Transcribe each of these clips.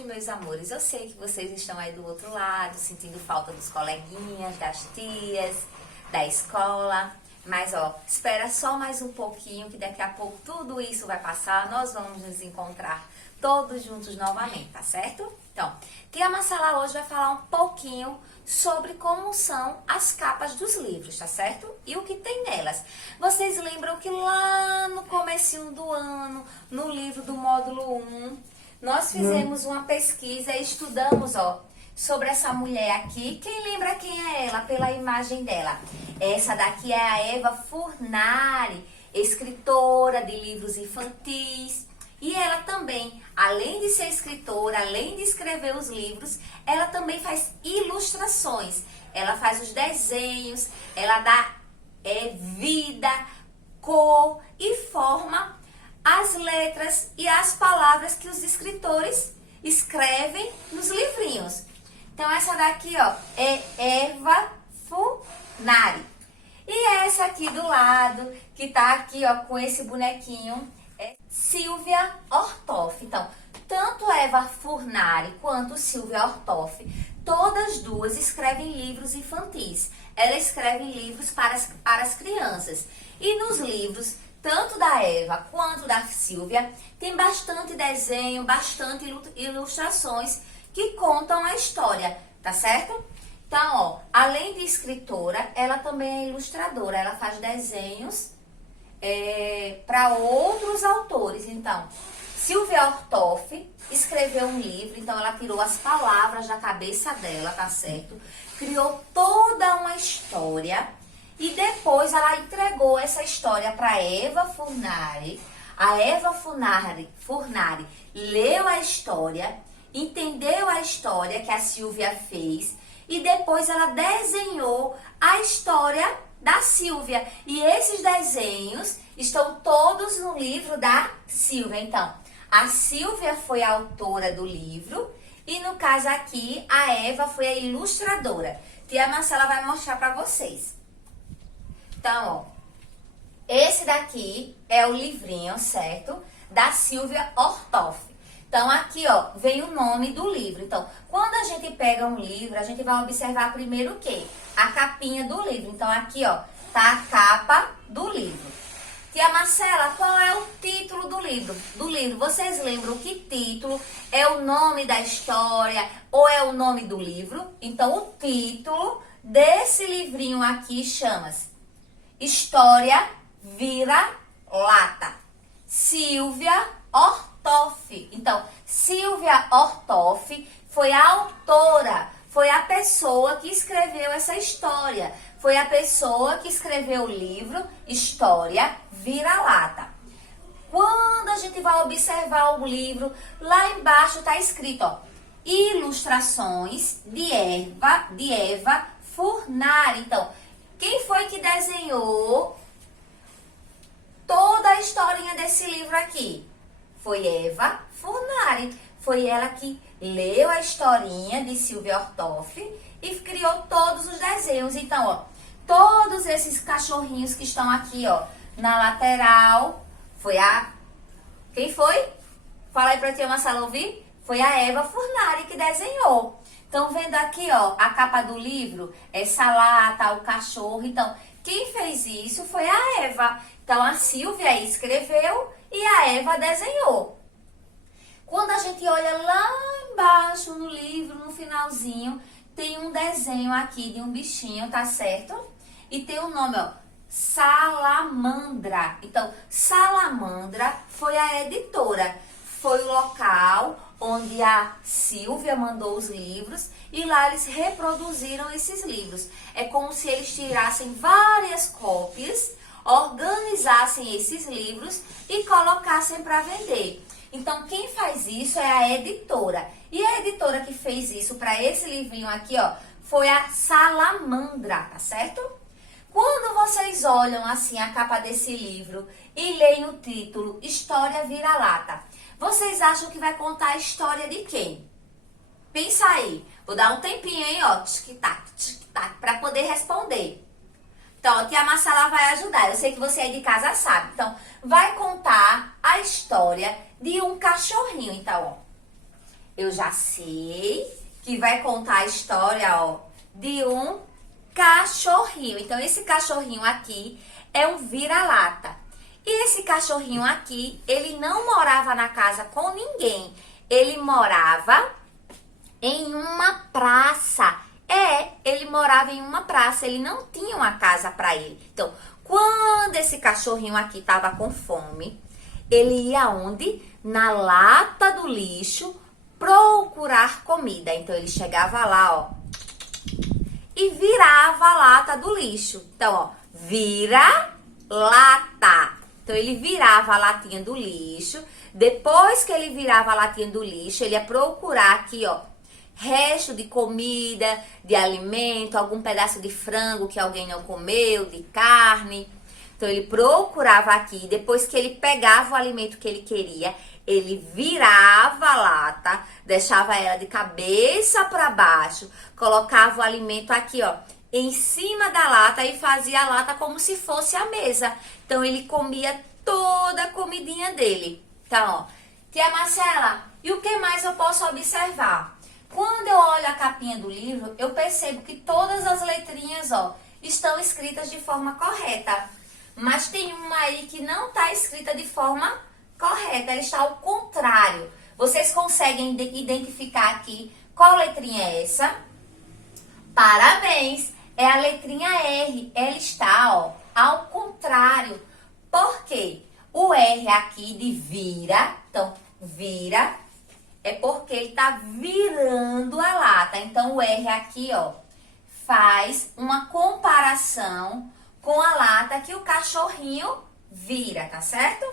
tarde, meus amores. Eu sei que vocês estão aí do outro lado, sentindo falta dos coleguinhas, das tias, da escola. Mas, ó, espera só mais um pouquinho, que daqui a pouco tudo isso vai passar. Nós vamos nos encontrar todos juntos novamente, tá certo? Então, tia Marcela hoje vai falar um pouquinho sobre como são as capas dos livros, tá certo? E o que tem nelas. Vocês lembram que lá no comecinho do ano, no livro do módulo 1, nós fizemos uma pesquisa e estudamos, ó, sobre essa mulher aqui. Quem lembra quem é ela pela imagem dela? Essa daqui é a Eva Furnari, escritora de livros infantis. E ela também, além de ser escritora, além de escrever os livros, ela também faz ilustrações. Ela faz os desenhos, ela dá vida, cor e forma as letras e as palavras que os escritores escrevem nos livrinhos. Então essa daqui, ó, é Eva Furnari. E essa aqui do lado, que tá aqui, ó, com esse bonequinho, é Silvia Ortoff. Então, tanto Eva Furnari quanto Silvia Ortoff, todas duas escrevem livros infantis. Ela escreve livros para as crianças. E nos livros, tanto da Eva quanto da Silvia, tem bastante desenho, bastante ilustrações que contam a história, tá certo? Então, ó, além de escritora, ela também é ilustradora. Ela faz desenhos para outros autores. Então, Silvia Ortoff escreveu um livro, então ela tirou as palavras da cabeça dela, tá certo? Criou toda uma história e depois ela entregou essa história para Eva Furnari. A Eva Furnari leu a história, entendeu a história que a Silvia fez e depois ela desenhou a história da Silvia. E esses desenhos estão todos no livro da Silvia. Então, a Silvia foi a autora do livro e no caso aqui a Eva foi a ilustradora. Tia Marcela vai mostrar para vocês. Então, ó, esse daqui é o livrinho, certo? Da Silvia Ortoff. Então, aqui, ó, vem o nome do livro. Então, quando a gente pega um livro, a gente vai observar primeiro o quê? A capinha do livro. Então, aqui, ó, tá a capa do livro. Tia Marcela, qual é o título do livro? Vocês lembram que título é o nome da história ou é o nome do livro? Então, o título desse livrinho aqui chama-se História Vira-Lata. Silvia Ortoff. Então, Silvia Ortoff foi a autora, foi a pessoa que escreveu essa história. Foi a pessoa que escreveu o livro História Vira-Lata. Quando a gente vai observar o livro, lá embaixo está escrito, ó, ilustrações de Eva Furnari. Então, quem foi que desenhou toda a historinha desse livro aqui? Foi Eva Furnari. Foi ela que leu a historinha de Silvia Ortoff e criou todos os desenhos. Então, ó, todos esses cachorrinhos que estão aqui, ó, na lateral, foi a... Quem foi? Fala aí pra tia Marcela ouvir. Foi a Eva Furnari que desenhou. Então, vendo aqui, ó, a capa do livro, essa lata, o cachorro. Então, quem fez isso foi a Eva. Então, a Silvia escreveu e a Eva desenhou. Quando a gente olha lá embaixo no livro, no finalzinho, tem um desenho aqui de um bichinho, tá certo? E tem o nome, ó, Salamandra. Então, Salamandra foi a editora. Foi o local onde a Silvia mandou os livros e lá eles reproduziram esses livros. É como se eles tirassem várias cópias, organizassem esses livros e colocassem para vender. Então, quem faz isso é a editora. E a editora que fez isso para esse livrinho aqui, ó, foi a Salamandra, tá certo? Quando vocês olham assim a capa desse livro e leem o título História Vira-Lata, vocês acham que vai contar a história de quem? Pensa aí. Vou dar um tempinho, hein, ó, tic-tac, para poder responder. Então, a tia Marcela vai ajudar. Eu sei que você aí de casa sabe. Então, vai contar a história de um cachorrinho. Então, ó, Eu já sei que vai contar a história, ó, de um cachorrinho. Então, esse cachorrinho aqui é um vira-lata. E esse cachorrinho aqui, ele não morava na casa com ninguém. Ele morava em uma praça. Ele morava em uma praça. Ele não tinha uma casa para ele. Então, quando esse cachorrinho aqui estava com fome, ele ia onde? Na lata do lixo procurar comida. Então, ele chegava lá, ó, e virava a lata do lixo. Então, ó, vira lata. Então, ele virava a latinha do lixo. Depois que ele virava a latinha do lixo, ele ia procurar aqui, ó, resto de comida, de alimento, algum pedaço de frango que alguém não comeu, de carne. Então, ele procurava aqui. Depois que ele pegava o alimento que ele queria, ele virava a lata, deixava ela de cabeça para baixo, colocava o alimento aqui, ó, em cima da lata e fazia a lata como se fosse a mesa. Então, ele comia toda a comidinha dele. Então, ó, tia Marcela, e o que mais eu posso observar? Quando eu olho a capinha do livro, eu percebo que todas as letrinhas, ó, estão escritas de forma correta. Mas tem uma aí que não está escrita de forma correta, ela está ao contrário. Vocês conseguem identificar aqui qual letrinha é essa? Parabéns! É a letrinha R. Ela está, ó, ao contrário. Por quê? O R aqui de vira, então, vira, é porque ele está virando a lata. Então, o R aqui, ó, faz uma comparação com a lata que o cachorrinho vira, tá certo?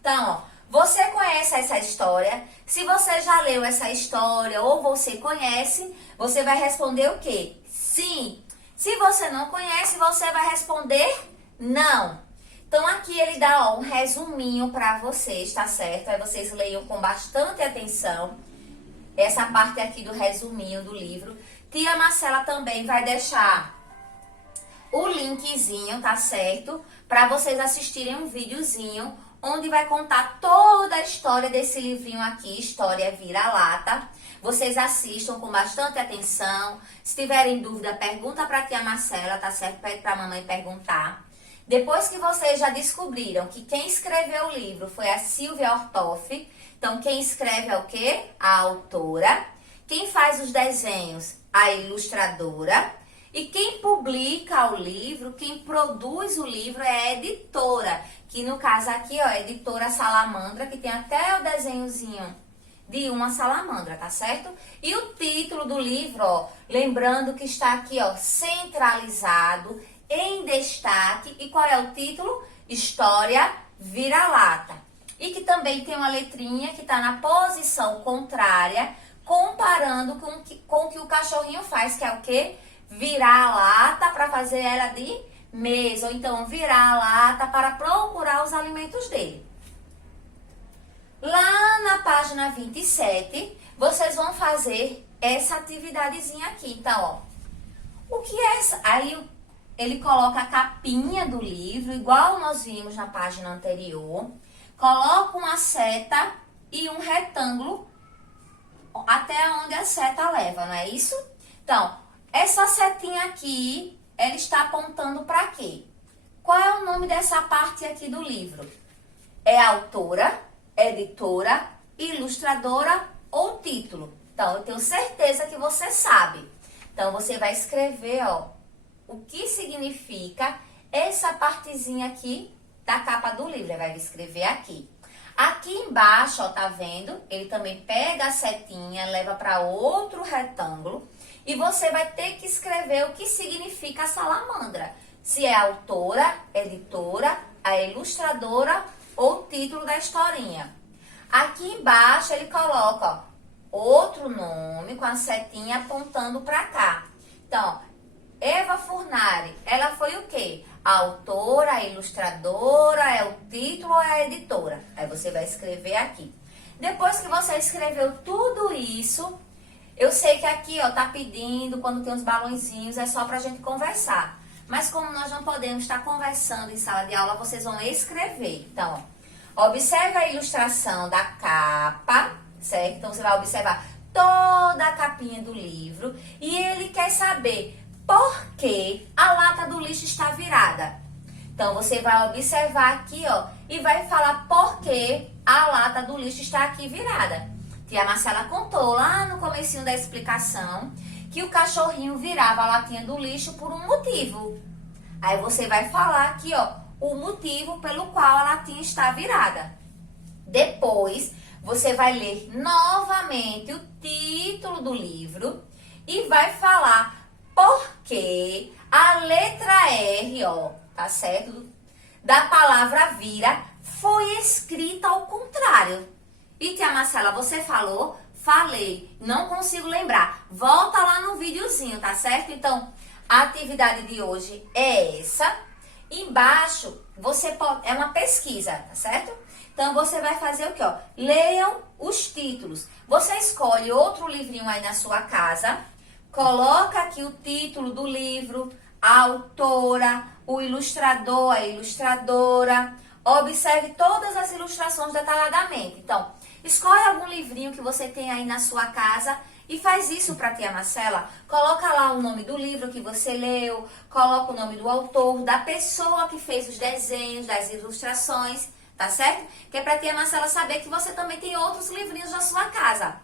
Então, ó, você conhece essa história? Se você já leu essa história ou você conhece, você vai responder o quê? Sim. Se você não conhece, você vai responder não. Então, aqui ele dá, ó, um resuminho para vocês, tá certo? Aí vocês leiam com bastante atenção essa parte aqui do resuminho do livro. Tia Marcela também vai deixar o linkzinho, tá certo? Para vocês assistirem um videozinho onde vai contar toda a história desse livrinho aqui, História Vira-Lata. Vocês assistam com bastante atenção. Se tiverem dúvida, pergunta para a tia Marcela, tá certo? Pede para a mamãe perguntar. Depois que vocês já descobriram que quem escreveu o livro foi a Silvia Ortoff, então quem escreve é o quê? A autora. Quem faz os desenhos? A ilustradora. E quem publica o livro, quem produz o livro é a editora, que no caso aqui, ó, a editora Salamandra, que tem até o desenhozinho de uma salamandra, tá certo? E o título do livro, ó, lembrando que está aqui, ó, centralizado, em destaque. E qual é o título? História Vira-Lata. E que também tem uma letrinha que está na posição contrária, comparando com o que o cachorrinho faz, que é o quê? Virar a lata para fazer ela de mesa, ou então virar a lata para procurar os alimentos dele. Lá na página 27, vocês vão fazer essa atividadezinha aqui. Então, ó, o que é essa? Aí ele coloca a capinha do livro, igual nós vimos na página anterior, coloca uma seta e um retângulo até onde a seta leva, não é isso? Então, essa setinha aqui, ela está apontando para quê? Qual é o nome dessa parte aqui do livro? É autora, editora, ilustradora ou título? Então, eu tenho certeza que você sabe. Então, você vai escrever, ó, o que significa essa partezinha aqui da capa do livro. Ele vai escrever aqui. Aqui embaixo, ó, tá vendo? Ele também pega a setinha, leva para outro retângulo. E você vai ter que escrever o que significa a salamandra. Se é a autora, editora, a ilustradora ou o título da historinha. Aqui embaixo ele coloca, ó, outro nome com a setinha apontando para cá. Então, Eva Furnari, ela foi o quê? A autora, a ilustradora, é o título ou é a editora? Aí você vai escrever aqui. Depois que você escreveu tudo isso, eu sei que aqui, ó, tá pedindo, quando tem uns balõezinhos, é só pra gente conversar. Mas como nós não podemos estar conversando em sala de aula, vocês vão escrever. Então, ó, observe a ilustração da capa, certo? Então, você vai observar toda a capinha do livro e ele quer saber por que a lata do lixo está virada. Então, você vai observar aqui, ó, e vai falar por que a lata do lixo está aqui virada. Tia Marcela contou lá no comecinho da explicação que o cachorrinho virava a latinha do lixo por um motivo. Aí você vai falar aqui, ó, o motivo pelo qual a latinha está virada. Depois, você vai ler novamente o título do livro e vai falar por que a letra R, ó, tá certo? Da palavra vira foi escrita ao contrário. E tia Marcela, você falou? Falei. Não consigo lembrar. Volta lá no videozinho, tá certo? Então, a atividade de hoje é essa. Embaixo, você pode, é uma pesquisa, tá certo? Então, você vai fazer o quê, ó? Leiam os títulos. Você escolhe outro livrinho aí na sua casa, coloca aqui o título do livro, a autora, o ilustrador, a ilustradora. Observe todas as ilustrações detalhadamente. Então, escolhe algum livrinho que você tem aí na sua casa e faz isso para a tia Marcela. Coloca lá o nome do livro que você leu, coloca o nome do autor, da pessoa que fez os desenhos, das ilustrações, tá certo? Que é para a tia Marcela saber que você também tem outros livrinhos na sua casa.